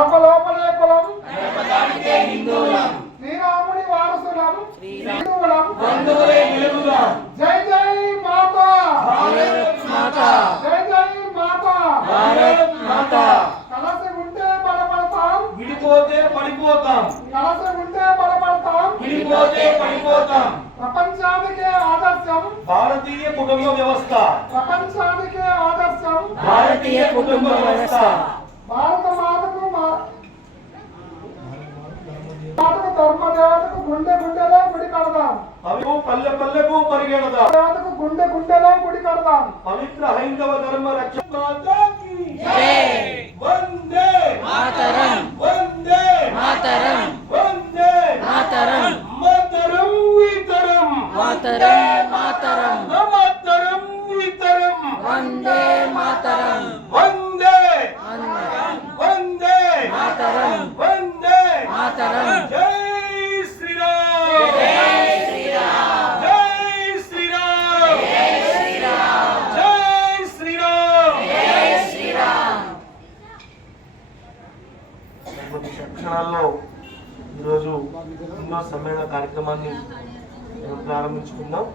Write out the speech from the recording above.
గడప లోపలే కులం శ్రీరాముడి వారసులం జై జై మాతా జై జై మాతా కలసి ఉంటే బలపడతాం విడిపోతే పడిపోతాం కలసి ఉంటే బలపడతాం విడిపోతే పడిపోతాం ప్రపంచానికే ఆదర్శం భారతీయ కుటుంబ వ్యవస్థ ప్రపంచానికే ఆదర్శం భారతీయ కుటుంబ వ్యవస్థ భారత మాతకు ధర్మదేవతకు గుండె గుండెలో గుడి కడదాం అవి పల్లె పల్లెకు పరిగెడదాం దేవతకు గుండె గుండెలో గుడి కడదాం పవిత్ర హైందవ ధర్మ రక్షణ వందే మాతరం వందే మాతరం వందే మాతరం మాతరం ఇతరం మాతరం మాతరం మాతరం ఇతరం వందే మాతరం వందే వందే మాతరం వందే మాతరం జై శ్రీరామ్ జై శ్రీరామ్ జై శ్రీరామ్ జై శ్రీరామ్ జై శ్రీరామ్ జై శ్రీరామ్. కొద్ది క్షణాల్లో ఈరోజు ఎన్నో సమ్మేళన కార్యక్రమాన్ని ప్రారంభించుకుందాం.